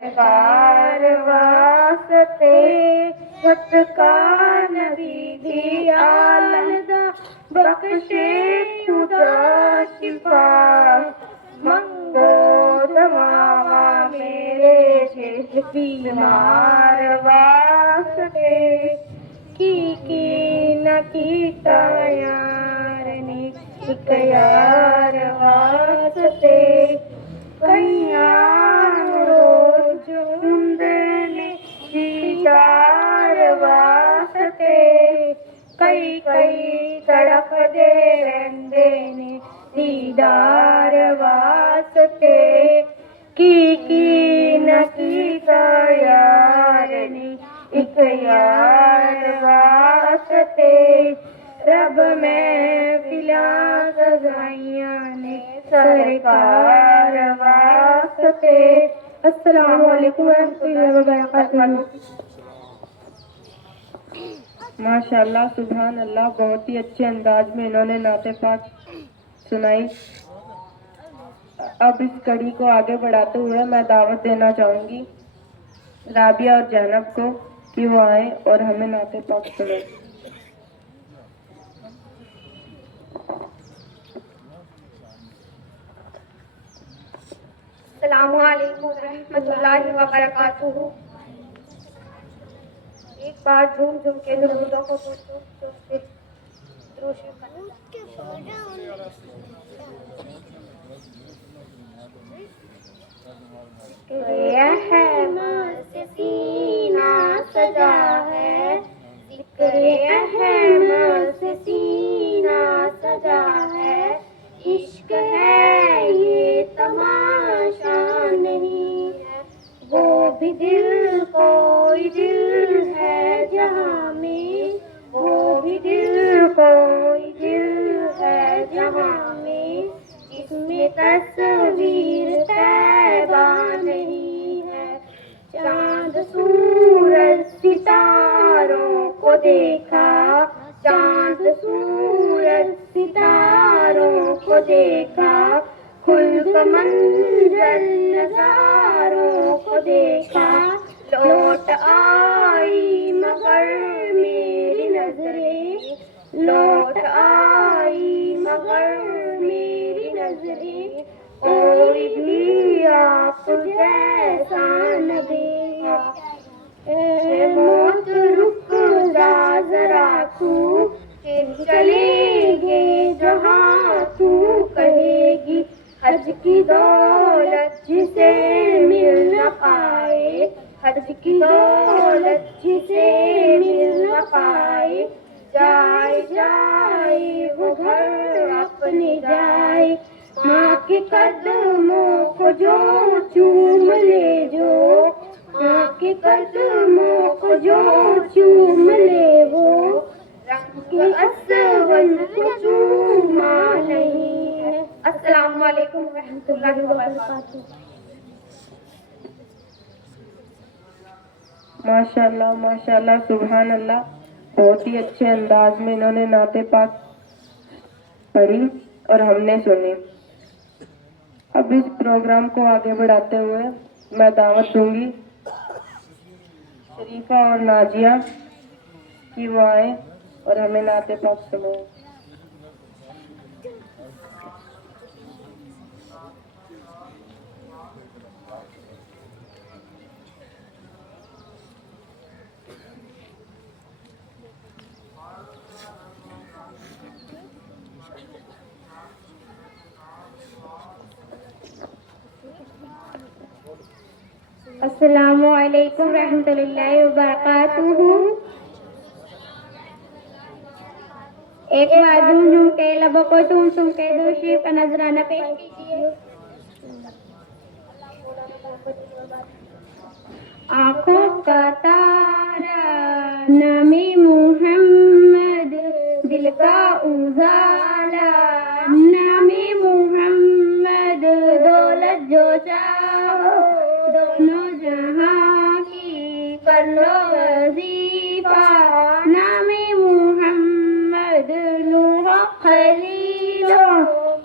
کار واسطے وقت کا نبی بھی آلدہ بخشے خدا شفا منگو دوا میرے جس بیمار واسطے کی نہ کیتا یار نے ایک یار واسطے دیدار واسطے کئی تڑپ دے رہندے نے دیدار واسطے کی نہ کیتا یار نے ایک یار واسطے رب میں فلا سزائیاں نے سرکار واسطے. السلام علیکم ورحمۃ اللہ وبرکاتہ. ماشاء اللہ سبحان اللہ، بہت ہی اچھے انداز میں انہوں نے نعت پاک سنائی. اب اس کڑی کو آگے بڑھاتے ہوئے میں دعوت دینا چاہوں گی رابعہ اور زینب کو کہ وہ آئیں اور ہمیں نعت پاک سنائیں. السلام علیکم ورحمۃ اللہ وبرکاتہ. ایک بار جھوم جھوم کے درودوں کو سینہ سجا ہے ذکر احمد سے سینہ سجا ہے. عشق ہے یہ تماشا نہیں ہے وہ بھی دل کوئی دل ہے جہاں میں وہ بھی دل کوئی دل ہے جہاں میں جس میں تصویر طیبہ نہیں ہے. چاند سورج ستاروں کو دیکھا چاند سورج ستاروں کو دیکھا خلق منظر نظاروں کو دیکھا. لوٹ آئی مگر میری نظریں لوٹ آئی مگر میری نظریں کوئی بھی آپ جیسا نہ دیکھا. اے موت رک جا ذرا تو پھر چلیں گے جہاں تو کہے گی حج کی دولت جسے مل نہ پائے حج کی دولت جسے مل نہ پائے. جائے جائے وہ گھر اپنے جائے ماں کے قدموں کو جو چوم لے جو ماں کے قدموں کو جو چوم لے وہ رنگ اسود کو چوما نہیں ہے. السلام علیکم ورحمۃ اللہ وبرکاتہ. ماشاء اللہ سبحان اللہ، بہت ہی اچھے انداز میں انہوں نے نعت پاک پڑھی اور ہم نے سنی. اب اس پروگرام کو آگے بڑھاتے ہوئے میں دعوت دوں گی شریفہ اور نازیہ کہ وہ آئیں اور ہمیں نعت پاک سنائیں. السلام علیکم ورحمۃ اللہ وبرکاتہ. ایک بار جھوم جھوم کے لبوں کو چوم چوم کے دوشیف کا نذرانہ پیش کیجیے. آنکھوں کا تارا نام محمد دل کا اجالا نام محمد دولت جو چاہو دونوں جہاں کی کر لو وظیفہ. نام محمد نوح خلیل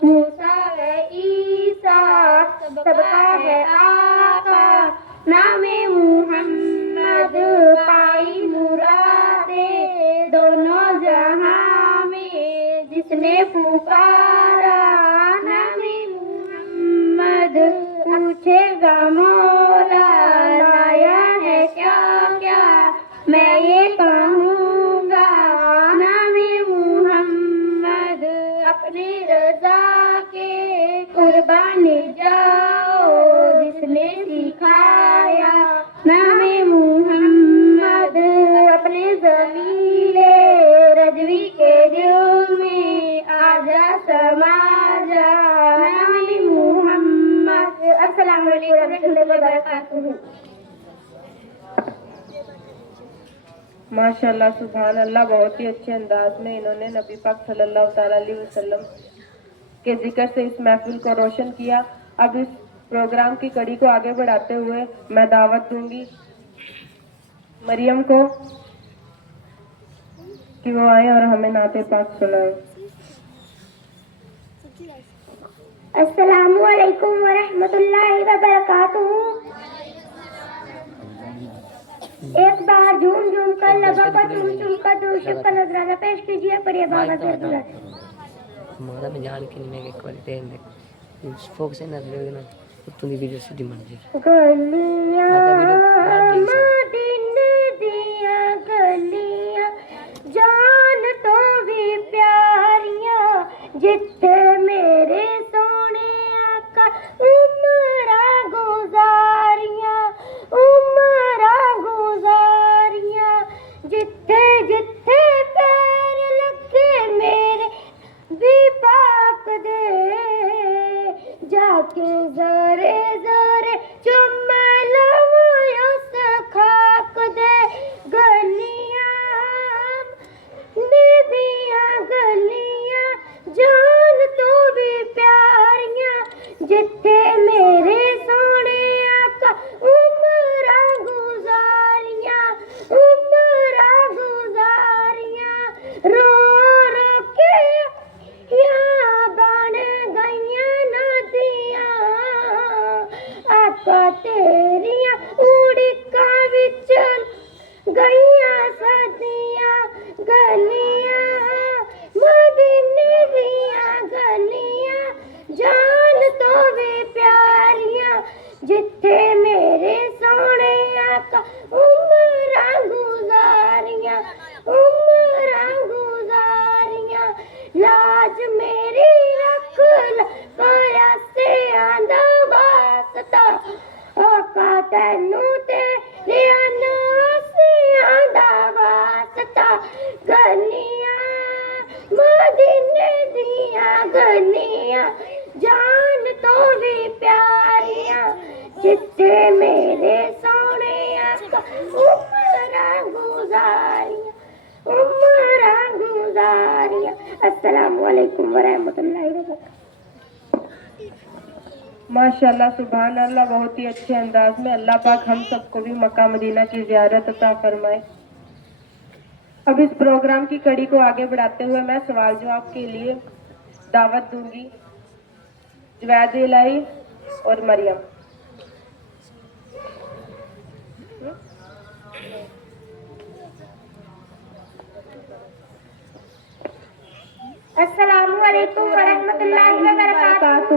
موسیٰ عیسیٰ سب کا ہے آقا. نام رضا کے قربان جاؤ جس نے سکھایا نام محمد اپنے ضمیر رضوی کے دل میں آجا سما جا نام محمد. السلام علیکم ورحمۃ اللہ وبرکاتہ. ماشاء اللہ سبحان اللہ، بہت ہی اچھے انداز میں انہوں نے نبی پاک صلی اللہ تعالیٰ علیہ وسلم کے ذکر سے اس محفل کو روشن کیا. اب اس پروگرام کی کڑی کو آگے بڑھاتے ہوئے میں دعوت دوں گی مریم کو کہ وہ آئے اور ہمیں نعت پاک سنائے. السلام علیکم ورحمۃ اللہ وبرکاتہ. ایک بار جھوم جھوم کر لبوں پر چوم چوم کر درود کا نذرانہ پیش کیجیے پر یہ بابا سے Moda menjadi kini mega kualitas indek. Fokus na lagi na utuni video se di manje. گلیاں ماتا ویڈیو بار دیکھ سکتے. مدینے دیا گلیاں جان تو بھی پیاریاں جتھے میرے سونے آقا عمرہ گزاریاں جتھے جتھے پیر لگے میرے بھی پاک دے جا کے زارے زارے چم لوں اس خاک دے. گلیاں ندیاں گلیاں جان تو بھی پیاریاں جتھے میرے سونے آقا عمرہ گزاریاں رو رو کے یہاں بن گئیاں ندیاں آقا تیریاں اڑکاں وچ گئیاں صدیاں. گلیاں مدینے دیاں گلیاں جان تو بھی پیاریاں جتھے میرے سونے آقا عمرہ گزاریاں لاج میری رکھ لایا سے آندا واسطہ آقا تینوں تیرے انواسے آندا واسطہ. گلیاں مدینے دیاں گلیاں جان تو بھی پیاریاں جتھے میرے سونے آقا عمرہ گزاریاں. السلام علیکم ورحمۃ اللہ وبرکاتہ. ماشاء اللہ سبحان اللہ، بہت ہی اچھے انداز میں. اللہ پاک ہم سب کو بھی مکہ مدینہ کی زیارت عطا فرمائے. اب اس پروگرام کی کڑی کو آگے بڑھاتے ہوئے میں سوال جواب کے لیے دعوت دوں گی جوید الہی اور مریم. السلام علیکم ورحمۃ اللہ وبرکاتہ.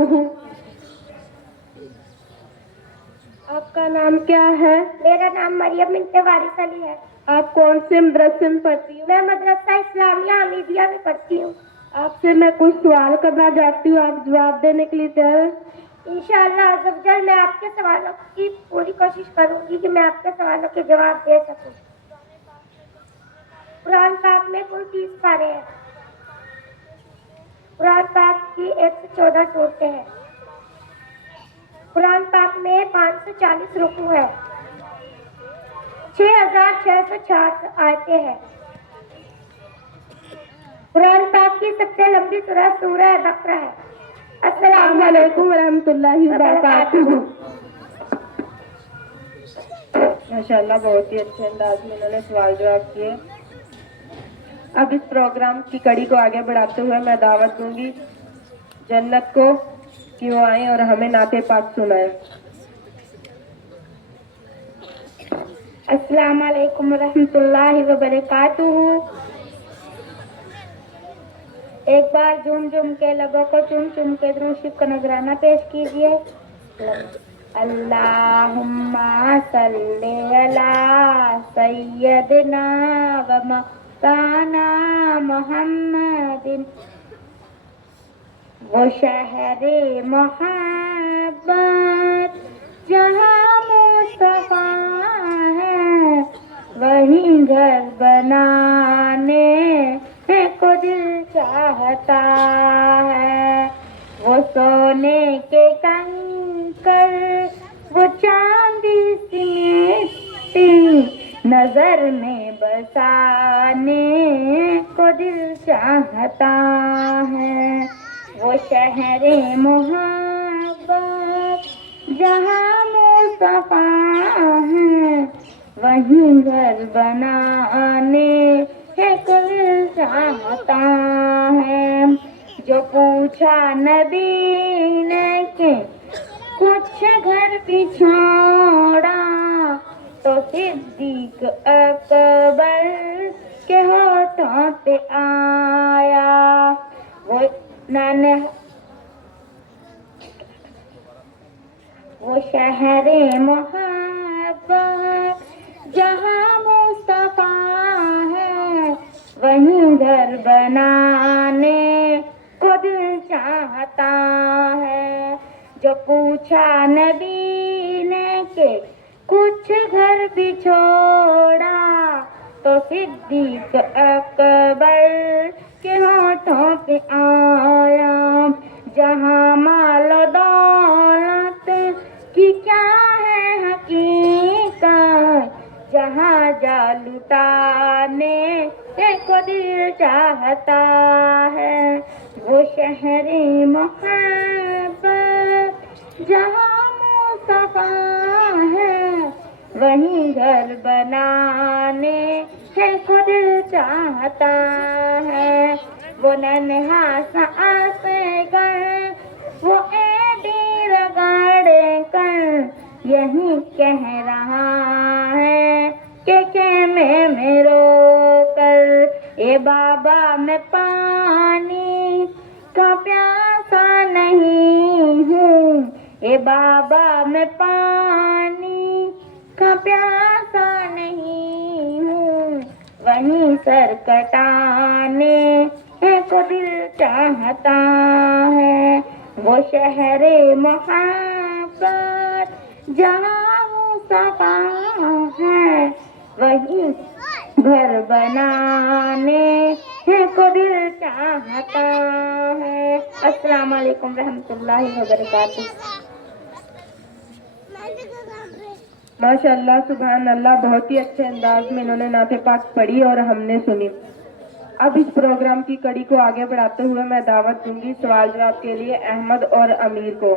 آپ کا نام کیا ہے؟ میرا نام مریم بنت وارث علی ہے. آپ کون سے مدرسے میں پڑھتی ہیں؟ میں مدرسہ اسلامیہ حمیدیہ میں پڑھتی ہوں. آپ سے میں کچھ سوال کرنا چاہتی ہوں، آپ جواب دینے کے لیے تیار ہیں؟ انشاءاللہ عز و جل میں آپ کے سوالوں کی پوری کوشش کروں گی کہ میں آپ کے سوالوں کے جواب دے سکوں. قرآن پاک میں کل 30 پارے ہیں. قرآن پاک کی 114 صورتیں ہیں. قرآن پاک میں 540 رکوع ہے. 6666 آیتیں ہیں. قرآن پاک کی سب سے لمبی سورہ بقرہ ہے. السلام علیکم ورحمۃ اللہ وبرکاتہ. ماشاء اللہ بہت ہی اچھے انداز میں انہوں نے سوال جواب کیے. اب اس پروگرام کی کڑی کو آگے بڑھاتے ہوئے میں دعوت دوں گی جنت کو کہ وہ آئیں اور ہمیں نعت پاک سنائیں. السلام علیکم ورحمۃ اللہ وبرکاتہ. ایک بار جھوم جھوم کے لبوں کو چوم چوم کے درود شریف کا نذرانہ پیش کیجیے. اللہم صلی علی سیدنا و مولانا محمد وہ شہر محبت جہاں مصطفیٰ ہے، وہیں گھر بنانے کو دل چاہتا ہے۔ وہ سونے کے کنکر، وہ چاندی سی مٹی، نظر میں بسانے کو دل چاہتا ہے۔ وہ شہر محبت جہاں مصطفیٰ ہے، وہیں گھر بنانے کو دل چاہتا ہے۔ جو پوچھا نبی نے کہ کچھ گھر بھی چھوڑا، تو صدیق اکبر کے ہاتھوں پہ آیا۔ وہ شہر محبت جہاں مصطفیٰ ہے، وہیں گھر بنانے کو دل چاہتا ہے۔ جو پوچھا نبی نے کہ کچھ گھر بھی چھوڑا، تو صدیق اکبر کے ہاتھوں پہ آیا۔ جہاں مال و دولت کی کیا ہے حقیقت، جہاں جا لٹانے کو دل چاہتا ہے۔ وہ شہر محبت جہاں مصطفیٰ ہے، وہیں گھر بنانے کو دل چاہتا ہے۔ وہ ننھا سا اصغر، وہ ایڑی رگڑ کر یہی کہہ رہا ہے کہ خیمے میں رو کر، اے بابا میں پانی کا پیاسا نہیں ہوں، اے بابا میں پانی کا پیاسا نہیں ہوں، وہیں سر کٹانے کو دل چاہتا ہے۔ وہ شہر محبت جہاں مصطفیٰ ہے، وہیں گھر بنانے کو دل چاہتا ہے۔ السلام علیکم ورحمۃ اللہ وبرکاتہ۔ ماشاء اللہ سبحان اللہ، بہت ہی اچھے انداز میں انہوں نے نعت پاک پڑھی اور ہم نے سنی۔ اب اس پروگرام کی کڑی کو آگے بڑھاتے ہوئے میں دعوت دوں گی سوال جواب کے لیے احمد اور امیر کو۔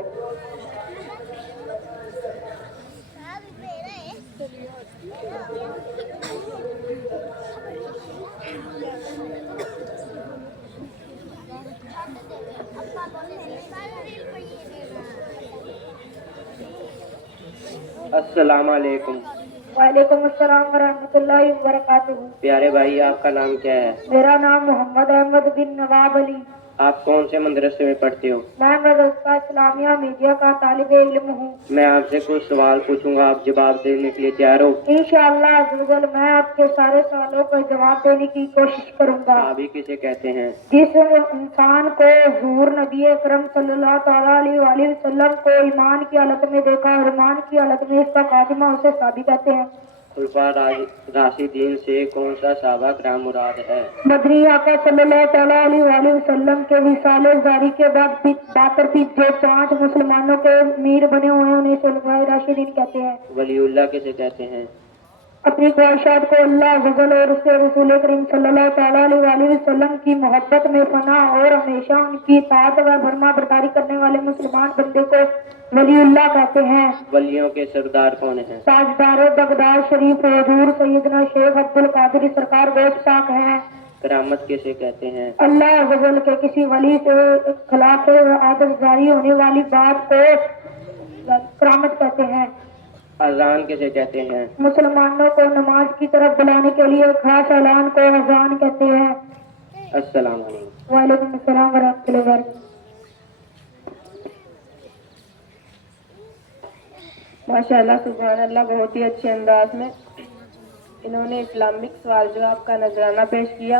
السلام علیکم۔ وعلیکم السلام ورحمۃ اللہ وبرکاتہ۔ پیارے بھائی، آپ کا نام کیا ہے؟ میرا نام محمد احمد بن نواب علی۔ آپ کون سے مدرسے میں پڑھتے ہو؟ میں مدرسہ اسلامیہ میڈیا کا طالب علم ہوں۔ میں آپ سے کچھ سوال پوچھوں گا، آپ جواب دینے کے لیے تیار ہو؟ انشاءاللہ عزوجل میں آپ کے سارے سوالوں کا جواب دینے کی کوشش کروں گا۔ صحابی کسے کہتے ہیں؟ جس انسان کو حضور نبی اکرم صلی اللہ تعالیٰ علیہ وآلہ وسلم کو ایمان کی حالت میں دیکھا اور ایمان کی حالت میں اس کا خاتمہ، اسے صحابی کہتے ہیں۔ خلفاء راشدین سے کون سا صحابہ کرام مراد ہے؟ بدری آقا صلی اللہ تعالیٰ علیہ وآلہ وسلم کے وصال زاری کے بعد 72 جو 5 مسلمانوں کے امیر بنے ہوئے ہیں، انہیں خلفائے راشدین کہتے ہیں۔ ولی اللہ کسے کہتے ہیں؟ اپنی خواہشات کو اللہ غزل اور اس کے رسول کریم صلی اللہ تعالیٰ علیہ وآلہ وسلم کی محبت میں فنا اور ہمیشہ ان کی اطاعت و فرما برداری کرنے والے مسلمان بندے کو ولی اللہ کہتے ہیں۔ ولیوں کے سردار کون ہیں؟ تاجدار بغداد شریف حضور سیدنا شیخ عبد القادر سرکار گوش پاک ہیں۔ کرامت کسے کہتے ہیں؟ اللہ غزل کے کسی ولی سے خلاف عادت جاری ہونے والی بات کو کرامت کہتے ہیں۔ اذان کسے کہتے ہیں؟ مسلمانوں کو نماز کی طرف بلانے کے لیے خاص اعلان کو اذان کہتے ہیں۔ السلام علیکم۔ وعلیکم السلام ورحمۃ اللہ وبرکاتہ۔ ماشاء اللہ سبحان اللہ، بہت ہی اچھے انداز میں انہوں نے اسلامک سوال جواب کا نذرانہ پیش کیا۔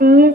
30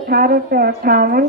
1858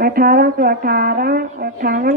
1858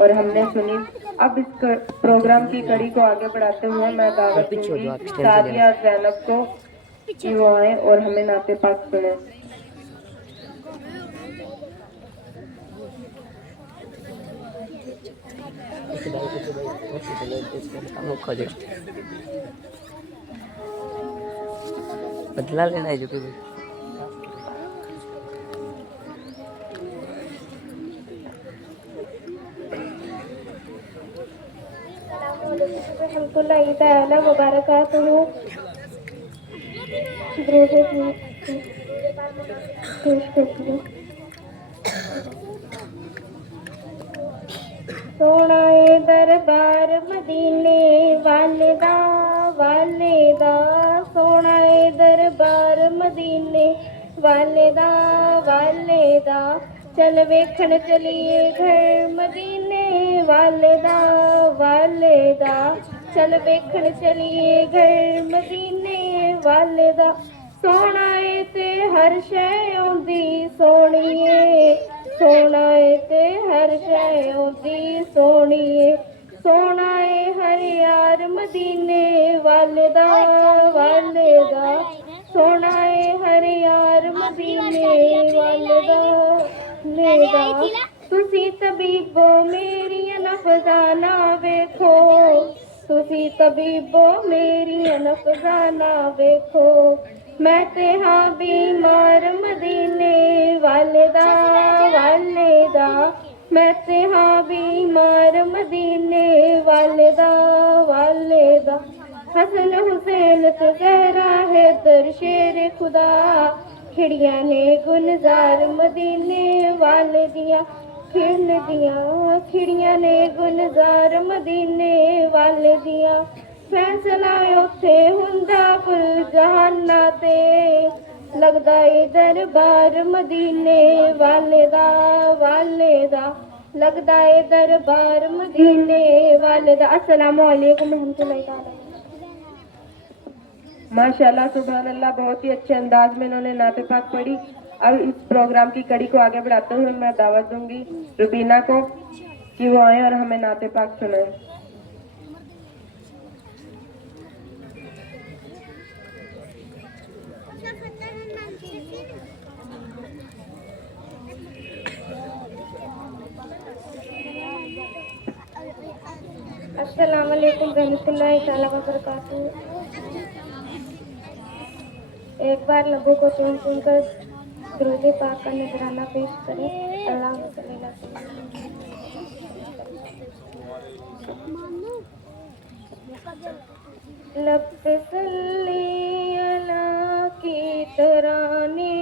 اور ہم نے سنی. اب اس پروگرام کی کڑی کو آگے بڑھاتے ہوئے میں دعوت دوں گی سعدیہ اور زینب کو کہ وہ آئیں اور ہمیں نعت پاک سنیں. بدلا لینا ہے جو کہ رحمۃ اللہ تعالی وبرکاتہ. درود پیش کرتی ہوں. سونا دربار مدینے والدا والدا, سونا دربار مدینے والدا والدا, چل ویکھن چلیے گھر مدینے والدا والدا, چل ویکھن چلیے گھر مدینے والدا. سونا تے ہر شے اوندی سونیے, سونا تے ہر شے اوندی سونیے, سونا ہر یار مدینے والدا والدا, سونا ہر یار مدینے والدا والدا. تسی طبیبو میری نفسانہ ویکھو, تسی طبیبو میری نفسانہ ویکھو, میں تے ہاں بیمار مدینے والدا والدا, میں تے ہاں بیمار مدینے والدا والدا. حسن حسین تے زہرا ہے در شیر خدا, کھڑیاں نے گلزار مدینے والدیاں, کھڑیاں نے گلزار مدینے والدیاں. فیصلہ اوتھے ہوندا پل جہاناں تے, لگدا اے دربار مدینے والدا والدا, لگدا اے دربار مدینے والدا. السلام علیکم ورحمۃ اللہ تعالی. ماشاء اللہ سبحان اللہ, بہت ہی اچھے انداز میں انہوں نے نعت پاک پڑھی. اب اس پروگرام کی کڑی کو آگے بڑھاتے ہوئے میں دعوت دوں گی ربینہ کو کہ وہ آئیں اور ہمیں نعت پاک سنائیں. السلام علیکم ورحمۃ اللہ تعالی وبرکاتہ. ایک بار لبوں کو چون چون کر درود پاک کا نذرانہ پیش کریں. اللہم صلی علی سیدنا. لب پہ صلی اللہ کی ترانے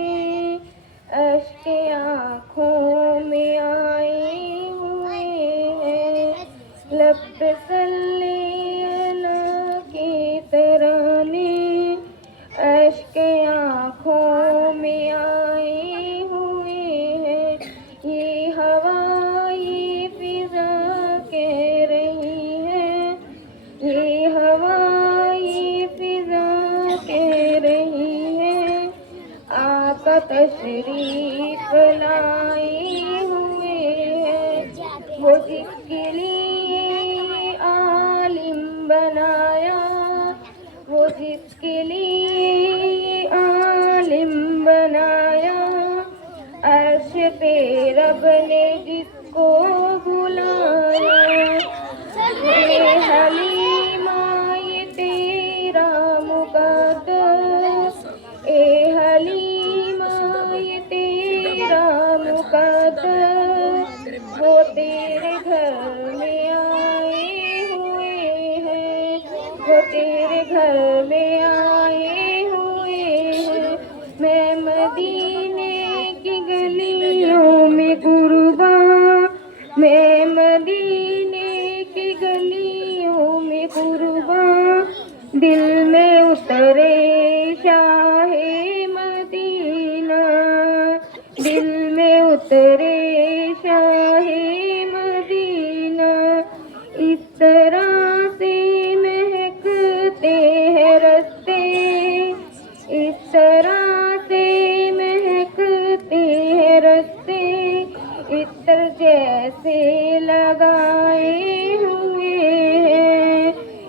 اشک آنکھوں میں آئے ہوئے ہیں, لب پہ صلی اللہ کی ترانے اشک آنکھوں میں آئے ہوئے ہیں. یہ ہوا یہ فضا کہہ رہی ہے, یہ ہوا یہ فضا کہہ رہی ہے, آقا تشریف لائے ہوئے ہیں. وہ جس کے لیے عالم بنایا, وہ جس کے لیے عالم بنایا, عرش پہ رب نے جس کو بلایا. اے حلیمہ یہ تیرا مقدس, اے حلیمہ یہ تیرا مقدس, وہ تیرے گھر میں آئے ہوئے ہیں, وہ تیرے گھر میں آئے ہوئے ہیں. میں مدینے کی گلیوں میں قرباں, میں مدینے کی گلیوں میں قرباں, دل میں اترے شاہ مدینہ, دل میں اترے شاہ مدینہ. اس طرح سے مہکتے ہیں رستے, اس طرح سے مہکتے ہیں رستے, عطر جیسے لگا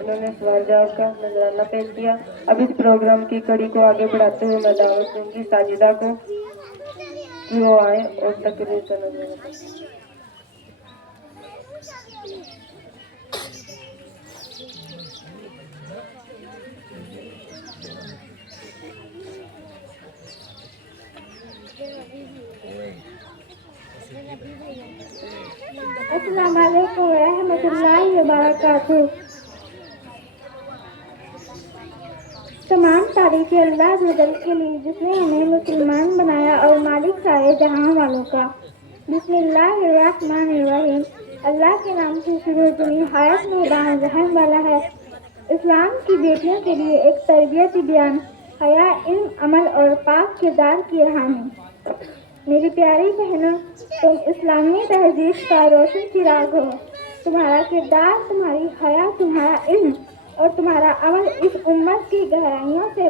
انہوں نے سوال جواب کا نذرانہ پیش کیا. اب اس پروگرام کی کڑی کو آگے بڑھاتے ہوئے میں دعوت دوں گی ساجدہ کو کہ وہ آئے اور تقریر کا نذرانہ پیش کریں. السلام علیکم ورحمۃ اللہ وبرکاتہ. تمام تعریفیں اللہ جل کے لیے جس نے ہمیں مسلمان بنایا اور مالک سارے جہاں والوں کا. بسم اللہ الرحمن الرحیم. اللہ کے نام سے شروع جو نہایت مہربان رحم والا ہے. اسلام کی بیٹیوں کے لیے ایک تربیتی بیان. حیا علم عمل اور پاک کردار کی رہنمی. میری پیاری بہنوں، تم اسلامی تہذیب کا روشن چراغ ہو. تمہارا کردار، تمہاری حیا، تمہارا علم اور تمہارا عمل اس امت کی گہرائیوں سے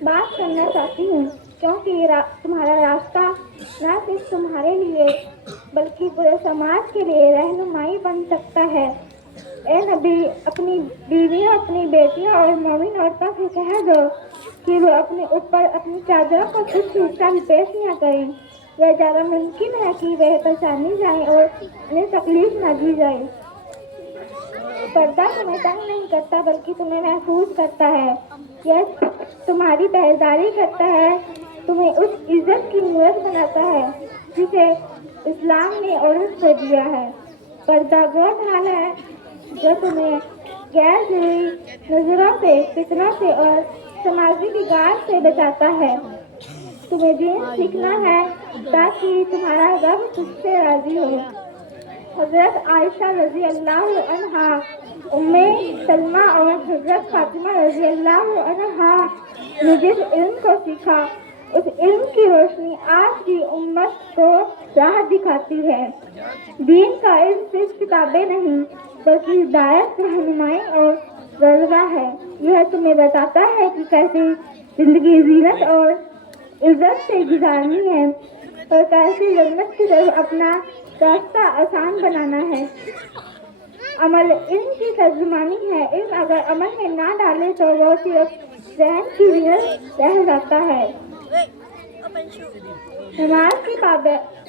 بات کرنا چاہتی ہوں، کیونکہ یہ تمہارا راستہ نہ صرف تمہارے لیے بلکہ پورے سماج کے لیے رہنمائی بن سکتا ہے. اے نبی، اپنی بیویوں، اپنی بیٹیوں اور مومن عورتوں سے کہہ دو کہ وہ اپنے اوپر اپنی چادروں کو کچھ حصہ بھی پیش نہ کریں. یہ زیادہ ممکن ہے کہ وہ پہچانی جائیں اور انہیں تکلیف نہ دی جائے. پردہ تمہیں تنگ نہیں کرتا بلکہ تمہیں محفوظ کرتا ہے. یہ تمہاری پہرےداری کرتا ہے، تمہیں اس عزت کی مورت بناتا ہے جسے اسلام نے عورت کو دیا ہے. پردہ وہ ڈھال ہے جو تمہیں غیر ضروری نظروں سے، فتنوں سے اور سماجی بگاڑ سے بچاتا ہے. تمہیں دین سیکھنا ہے تاکہ تمہارا رب تجھ سے راضی ہو. حضرت عائشہ رضی اللہ عنہا، ام سلمہ اور حضرت فاطمہ رضی اللہ عنہا نے جس علم کو سیکھا، اس علم کی روشنی آج کی امت کو راہ دکھاتی ہے. دین کا علم صرف کتابیں نہیں بلکہ ہدایت، رہنمائی اور جذبہ ہے. یہ تمہیں بتاتا ہے کہ کیسے زندگی زینت اور عزت سے گزارنی ہے اور کیسے جنت کی طرف اپنا راستہ آسان بنانا ہے. عمل علم کی ترجمانی ہے. علم اگر عمل میں نہ ڈالے تو وہ صرف ذہن کی زینت رہ جاتا ہے. نماز کی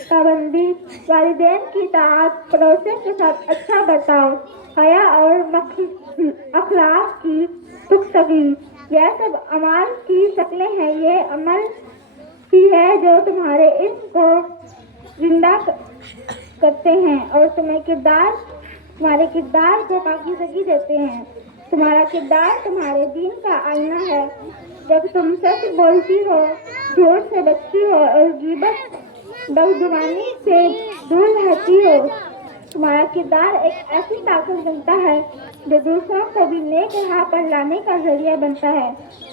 پابندی، والدین کی اطاعت، پڑوسیوں کے ساتھ اچھا برتاؤ، حیا اور اخلاق کی پختگی، یہ سب اعمال کی شکلیں ہیں. یہ عمل ہی ہے جو تمہارے علم کو زندہ کرتے ہیں اور تمہارے کردار کو پاکیزگی دیتے ہیں. تمہارا کردار تمہارے دین کا آئینہ ہے. جب تم سچ بولتی ہو، جھوٹ سے بچتی ہو اور غیبت، بدگمانی سے دور رہتی ہو، تمہارا کردار ایک ایسی طاقت بنتا ہے جو دوسروں کو بھی نیک راہ پر لانے کا ذریعہ بنتا ہے.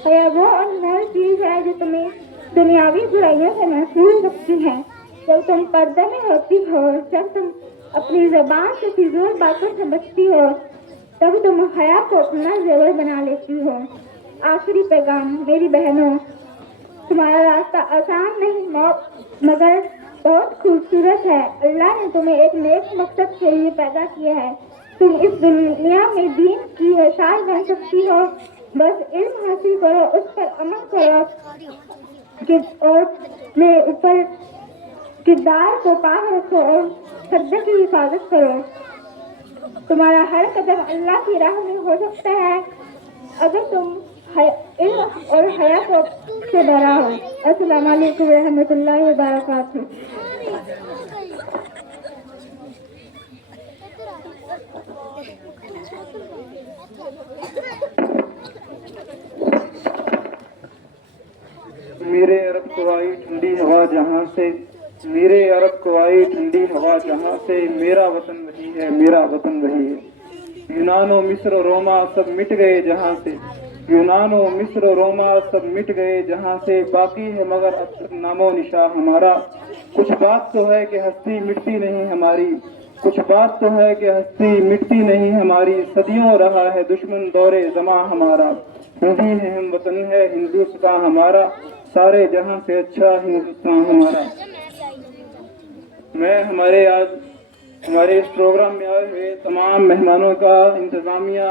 حیا وہ انمول چیز ہے جو تمہیں دنیاوی برائیوں سے محفوظ رکھتی ہے. جب تم پردے میں ہوتی ہو، جب تم اپنی زبان سے فضول باتوں سے بچتی ہو، تب تم حیا کو اپنا زیور بنا لیتی ہو. آخری پیغام، میری بہنوں، تمہارا راستہ آسان نہیں مگر بہت خوبصورت ہے. اللہ نے تمہیں ایک نیک مقصد کے لیے پیدا کیا ہے. تم اس دنیا میں دین کی اشار بن سکتی ہو. بس علم حاصل کرو، اس پر عمل کرو اور اپنے اوپر کردار کو پاک رکھو اور سجدے کی حفاظت کرو. تمہارا ہر قدم اللہ کی راہ میں ہو سکتا ہے اگر تم علم اور حیا سے بھرا ہو. السلام علیکم ورحمۃ اللہ وبرکاتہ. میرے عرب کو آئی ٹھنڈی ہوا جہاں سے، میرے عرب کو آئی ٹھنڈی ہوا جہاں سے، میرا وطن وہی ہے، میرا وطن وہی ہے. یونان و مصر و روما سب مٹ گئے جہاں سے، یونان و مصر و روما سب مٹ گئے جہاں سے، باقی ہے مگر اب تک نام و نشاں ہمارا. کچھ بات تو ہے کہ ہستی مٹتی نہیں ہماری، کچھ بات تو ہے کہ ہستی مٹتی نہیں ہماری، صدیوں رہا ہے دشمن دور زماں ہمارا. ہندی ہے ہم وطن ہے ہندوستان ہمارا، سارے جہاں سے اچھا ہندوستان ہمارا. میں ہمارے اس پروگرام میں آئے ہوئے تمام مہمانوں کا، انتظامیہ،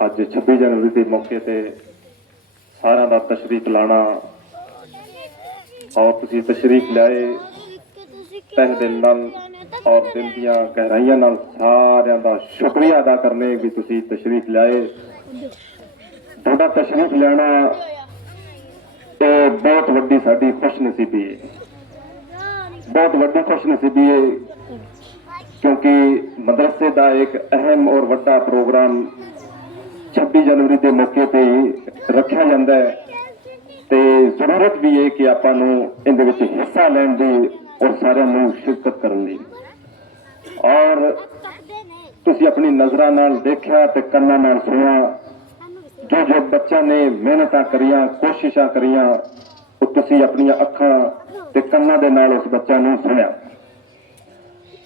ਅੱਜ 26 ਜਨਵਰੀ ਦੇ ਮੌਕੇ ਤੇ ਸਾਰਿਆਂ ਦਾ ਤਸ਼ਰੀਫ ਲਾਣਾ ਔਰ ਤੁਸੀਂ ਤਸ਼ਰੀਫ ਲਿਆਏ ਤਹਿ ਦਿਲ ਨਾਲ ਔਰ ਦਿਲ ਦੀਆਂ ਗਹਿਰਾਈਆਂ ਨਾਲ ਸਾਰਿਆਂ ਦਾ ਸ਼ੁਕਰੀਆ ਅਦਾ ਕਰਨੇ ਵੀ ਤੁਸੀਂ ਤਸ਼ਰੀਫ ਲਿਆਏ। ਤੁਹਾਡਾ ਤਸ਼ਰੀਫ ਲੈਣਾ ਇਹ ਬਹੁਤ ਵੱਡੀ ਸਾਡੀ ਖੁਸ਼ਨਸੀਬੀ ਹੈ, ਬਹੁਤ ਵੱਡੀ ਖੁਸ਼ਨਸੀਬੀ ਹੈ, ਕਿਉਂਕਿ ਮਦਰਸੇ ਦਾ ਇੱਕ ਅਹਿਮ ਔਰ ਵੱਡਾ ਪ੍ਰੋਗਰਾਮ 26 ਜਨਵਰੀ ਦੇ ਮੌਕੇ ਤੇ ਰੱਖਿਆ ਜਾਂਦਾ ਹੈ ਤੇ ਜ਼ਰੂਰਤ ਵੀ ਹੈ ਕਿ ਆਪਾਂ ਨੂੰ ਇਹਦੇ ਵਿੱਚ ਹਿੱਸਾ ਲੈਣ ਦੀ ਔਰ ਸਾਰਿਆਂ ਨੂੰ ਸ਼ਿਰਕਤ ਕਰਨ ਦੀ। ਔਰ ਤੁਸੀਂ ਆਪਣੀ ਨਜ਼ਰਾਂ ਨਾਲ ਦੇਖਿਆ ਤੇ ਕੰਨਾਂ ਨਾਲ ਸੁਣਿਆ ਜੋ ਜੋ ਬੱਚਿਆਂ ਨੇ ਮਿਹਨਤਾਂ ਕਰੀਆਂ, ਕੋਸ਼ਿਸ਼ਾਂ ਕਰੀਆਂ, ਉਹ ਤੁਸੀਂ ਆਪਣੀਆਂ ਅੱਖਾਂ ਤੇ ਕੰਨਾਂ ਦੇ ਨਾਲ ਉਸ ਬੱਚਿਆਂ ਨੂੰ ਸੁਣਿਆ।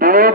2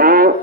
2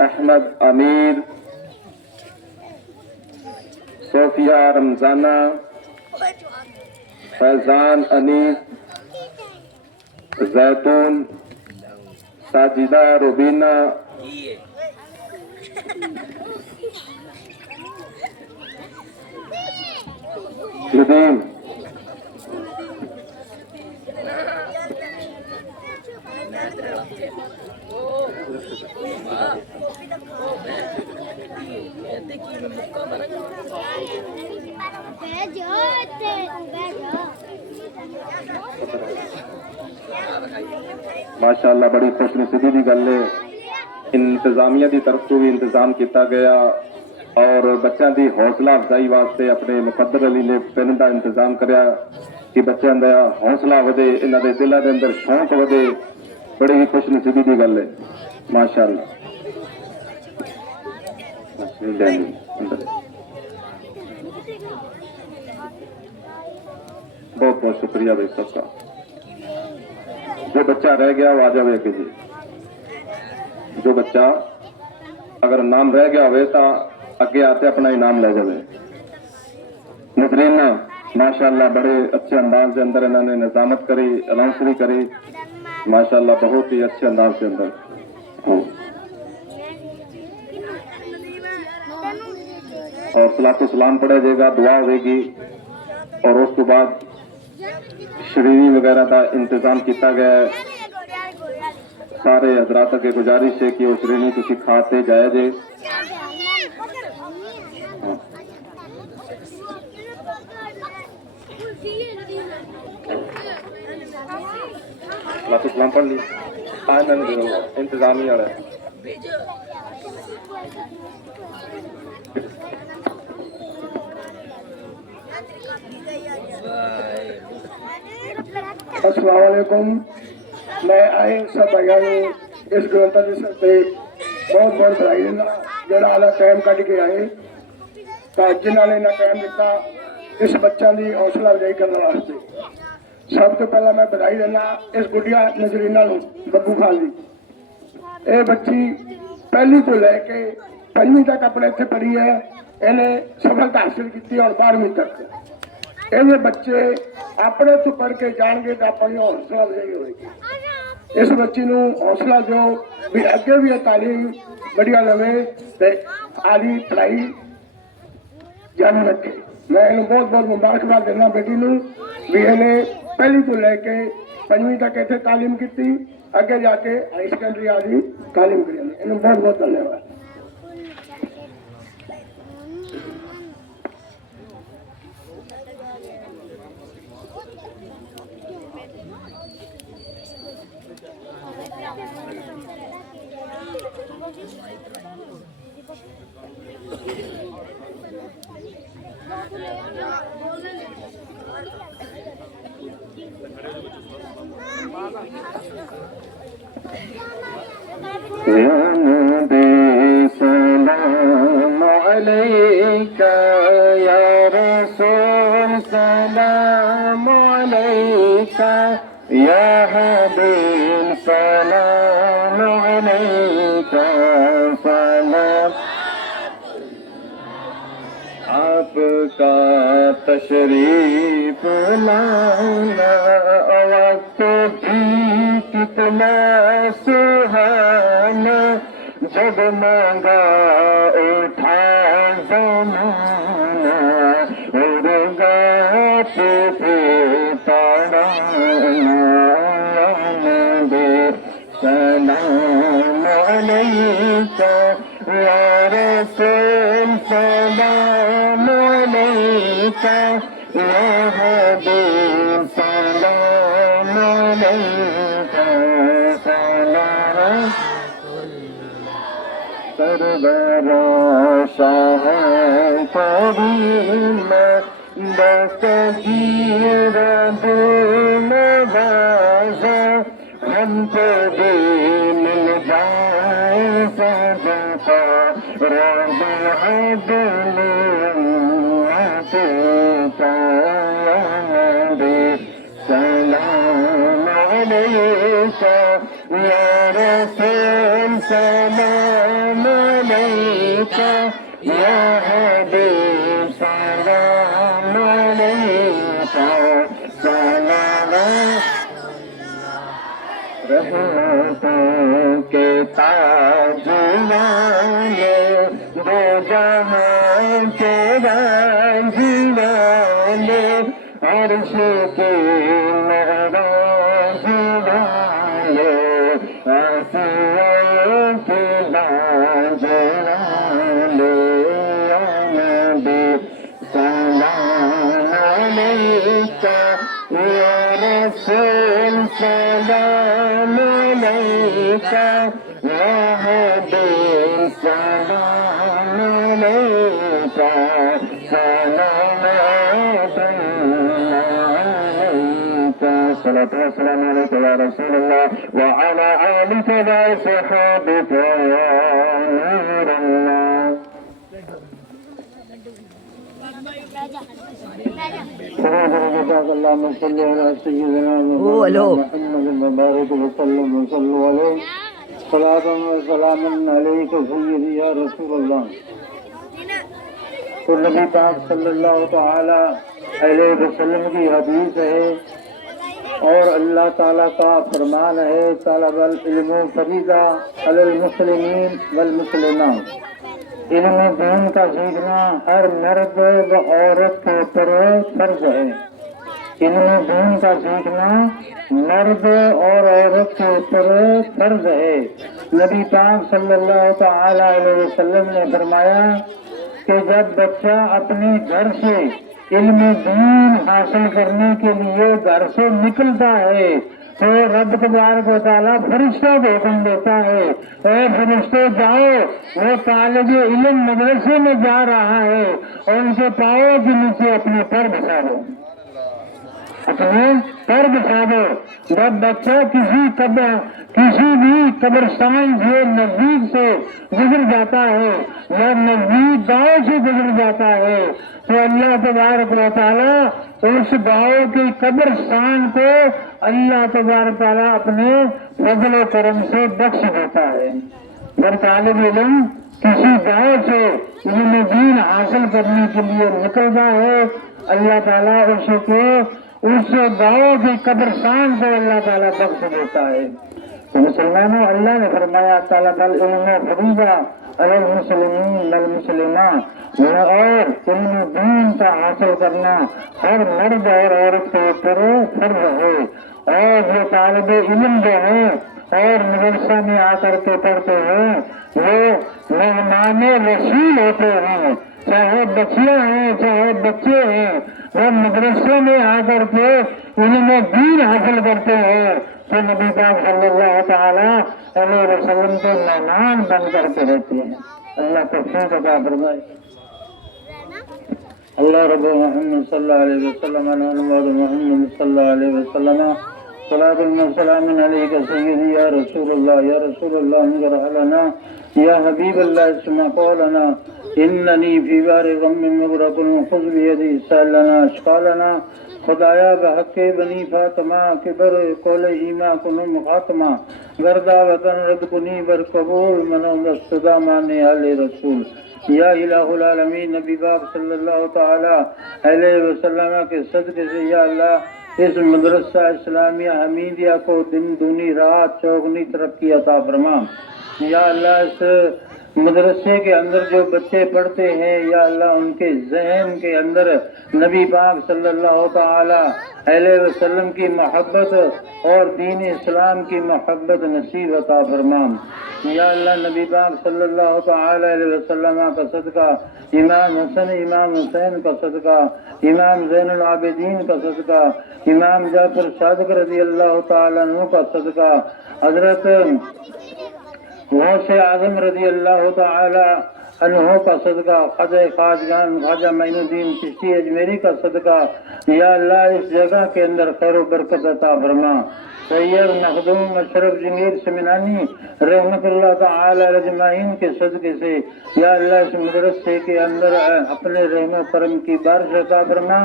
احمد امیر, صوفیہ رمضانہ, فیضان انیس, زیتون, ساجدہ روبینہ, ندیم. ماشاء اللہ بڑی خوش نصیبی کی گل ہے. انتظامیہ کی طرف تو بھی انتظام کیتا گیا اور بچوں کی حوصلہ افزائی واسطے اپنے مقدر علی نے پن کا انتظام کریا کہ بچوں کا حوصلہ ودے, انہوں کے دلوں کے اندر شوق ودے. بڑی ہی خوش نصیبی کی گل ہے ماشاء اللہ. بہت بہت شکریہ بھائی سب کا. جو بچہ رہ گیا وہ آ جائے کہ جی, جو بچہ اگر نام رہ گیا ہوئے تو اگے آتے اپنا انعام لے جائے. نظرین ماشاء اللہ بڑے اچھے انداز کے اندر انہوں نے نظامت کری, اناؤنسری کری ماشاء اللہ, بہت ہی اچھے انداز کے اندر. اور صلاۃ و سلام پڑھا جائے گا, دعا ہوئے گی اور اس کے بعد شرینی وغیرہ کا انتظام کیتا گیا ہے. سارے حضرات کے گزارش ہے کہ وہ شرینی تسی کھاتے جائے جے. صلاۃ و سلام پڑھ لی انتظامی والا السلام علیکم. میں آئے سب بھائی اس گرنتھ کے سر سے بہت بہت بدائی دینا جہاں آلہ ٹائم کٹ کے آئے جنہوں نے ٹائم دیتا اس بچوں کی حوصلہ افزائی کرنے واسطے. سب تو پہلا میں بدائی دینا اس گڈیا نظرینہ ببو خان کی. یہ بچی پہلی تو لے کے 5ویں تک اپنے اتنے پڑھی ہے, انہیں سفلتا حاصل کی اور 12ویں تک. یہ بچے اپنے تو پڑھ کے جان گے تو اپنی حوصلہ افزائی ہوئے گی. اس بچی نو حوصلہ جو بھی اگے بھی تعلیم بڑھیا لوے عالی پڑھائی جاری رکھے. میں انہوں بہت بہت مبارکباد دینا بیٹی نو بھی انہیں پہلی تو لے کے 5ویں تک اتنے تعلیم کی, اگے جا کے ہائی سیکنڈری عالی تعلیم کری. انہوں بہت بہت دھنیہ واد. سلام علیکہ یا رسول, سلام علیکہ یا حبیب, سلام علیکہ, سلام. آپ کا تشریف لانا وقت بھی کتنا سہانا, جگمگا اٹھا زمانہ ارگات پہ تڑانا. سلام علیکہ یا رسول, سلام علیکہ یا حبیب, سلام علیکہ, سلام. سرورا شاہ کریم دستگیر دل نوازا, ہم کو بھی مل جائے صدقہ ربع دل عطیٰ نبی. سلام علیکہ یا رسول, سلام وحدی سلام علیکہ صلوات رحمتوں کے تاج والے دو جہاں کے راج والے عرش کے معراج والے آسماں کے لاج والے یا نبی سلام علیکہ یا رسول سلام علیکہ یا حبیب سلام علیکہ صلوات اللہ علیکہ صلاۃ و سلام علیکہ یا رسول اللہ وعلی آلک وصحابک یا نور اللہ. اللهم صل على سيدنا محمد وبارك وسلم وصلوا عليه صلاة وسلام عليك سيدي يا رسول الله. تو نبی پاک صلی اللہ تعالی علیہ وسلم کی حدیث ہے اور اللہ تعالیٰ کا فرمان ہے طلب العلم فریضہ علی المسلمین والمسلمات. علم دین کا سیکھنا ہر مرد و عورت کے اوپر فرض ہے. علم دین کا سیکھنا مرد اور عورت کے اوپر فرض ہے. نبی پاک صلی اللہ تعالی علیہ وسلم نے فرمایا کہ جب بچہ اپنے گھر سے علم دین حاصل کرنے کے لیے گھر سے نکلتا ہے تو رب تبارک و تعالیٰ فرشتہ کو حکم دیتا ہے اے فرشتے جاؤ وہ طالب علم مدرسے میں جا رہا ہے اور ان کے پاؤں کے نیچے اپنے پر بچھا دو، اپنے پر بچھا دو. جب بچہ کسی بھی قبرستان سے نزدیک سے گزر جاتا ہے یا نزدیک گاؤں سے گزر جاتا ہے تو اللہ تبارک و تعالیٰ اس گاؤں کے قبرستان کو اللہ تبارک و تعالیٰ اپنے فضل و کرم سے بخش دیتا ہے. جب طالب علم کسی گاؤں سے علم دین حاصل کرنے کے لیے نکلتا ہے اللہ تعالیٰ اس گاؤں کے قبرستان کو اللہ تعالیٰ بخش دیتا ہے. تو مسلمانوں اللہ نے فرمایا طلب العلم فریضہ علی المسلمین والمسلمات اور علم دین کا حاصل کرنا ہر مرد اور عورت کے اوپر فرض ہے. اور جو طالب علم جو ہیں اور مدرسہ میں آ کر کے پڑھتے ہیں وہ مہمان رسول ہوتے ہیں، چاہے بچیاں ہیں چاہے بچے ہیں، وہ مدرسے میں آ کر کے علم دین حاصل کرتے ہیں تو نبی پاک صلی اللہ تعالی علیہ وسلم کے مہمان بن کر کے رہتے ہیں. اللہ توفیق عطا فرمائے. اللہ رب محمد صلی اللہ علیہ وسلم محمد صلی اللہ علیہ وسلم صلاۃ و سلام علیک سیدی یا رسول اللہ انظر لنا یا حبیب اللہ اسمع قولنا اننی فی بار غم مغرق خذ بیدی سالنا اشقالنا خدایا بحق بنی فاطمہ کبر قول ایما کنم خاتمہ گردہ وطن رد کنی بر قبول منو مستدا مانے آل رسول. یا الہ العالمین نبی پاک صلی اللہ تعالی علیہ وسلم کے صدقے سے یا اللہ اس مدرسہ اسلامیہ حمیدیہ کو دن دونی رات چوگنی ترقی عطا فرما. یا اللہ اس مدرسے کے اندر جو بچے پڑھتے ہیں یا اللہ ان کے ذہن کے اندر نبی پاک صلی اللہ تعالی علیہ وسلم کی محبت اور دین اسلام کی محبت نصیب عطا فرما. یا اللہ نبی پاک صلی اللہ تعالی علیہ وسلم کا صدقہ، امام حسن امام حسین کا صدقہ، امام زین العابدین کا صدقہ، امام جعفر صادق رضی اللہ تعالی عنہ کا صدقہ، حضرت غوث اعظم رضی اللہ تعالی عنہ کا صدقہ، خواجہ خواجگان خواجہ معین الدین چشتی اجمیری کا صدقہ. یا اللہ اس جگہ کے اندر خیر و برکت عطا فرما. سید مخدوم اشرف جنگیر سمنانی رحمت اللہ تعالی اجمعین کے صدقے سے یا اللہ اس مدرسے کے اندر اپنے رحم و کرم کی بارش عطا فرما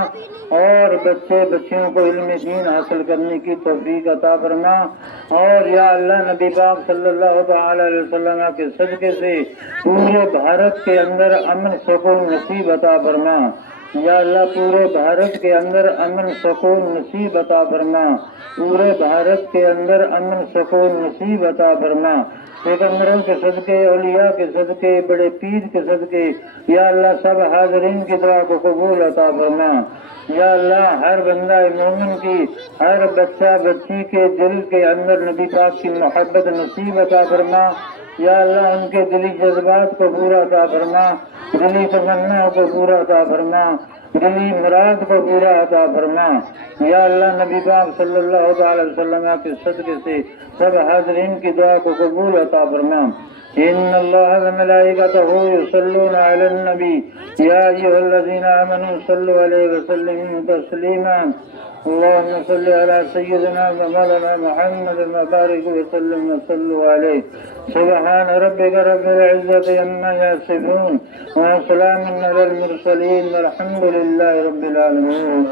اور بچے بچیوں کو علم دین حاصل کرنے کی توفیق عطا فرما. اور یا اللہ نبی پاک صلی اللہ تعالی علیہ وسلم کے صدقے سے پورے بھارت بھارت کے اندر امن سکون نصیب عطا فرما یا اللہ پورے بھارت کے اندر امن سکون نصیب عطا فرما پورے بھارت کے اندر امن سکون نصیب عطا فرما پیغمبروں کے صدقے اولیاء کے صدقے بڑے پیر کے صدقے یا اللہ سب حاضرین کی دعا کو قبول عطا فرما یا اللہ ہر بندہ مومن کی ہر بچہ بچی کے دل کے اندر نبی پاک کی محبت نصیب عطا فرما یا اللہ ان کے دلی جذبات کو پورا عطا فرما دلی تمنا کو پورا عطا فرما دلی مراد کو پورا عطا فرما یا اللہ نبی پاک صلی اللہ تعالی وسلم کے صدقے سے سب حاضرین کی دعا کو قبول عطا فرما ان اللہ وملائکتہ یصلون علی النبی یا ایھا الذین آمنوا صلوا علیہ وسلموا تسلیما اللهم صل على سيدنا ومولانا محمد وبارك وسلم وصلوا عليه سبحان ربك رب العزة عما يصفون وسلام على المرسلين والحمد لله رب العالمين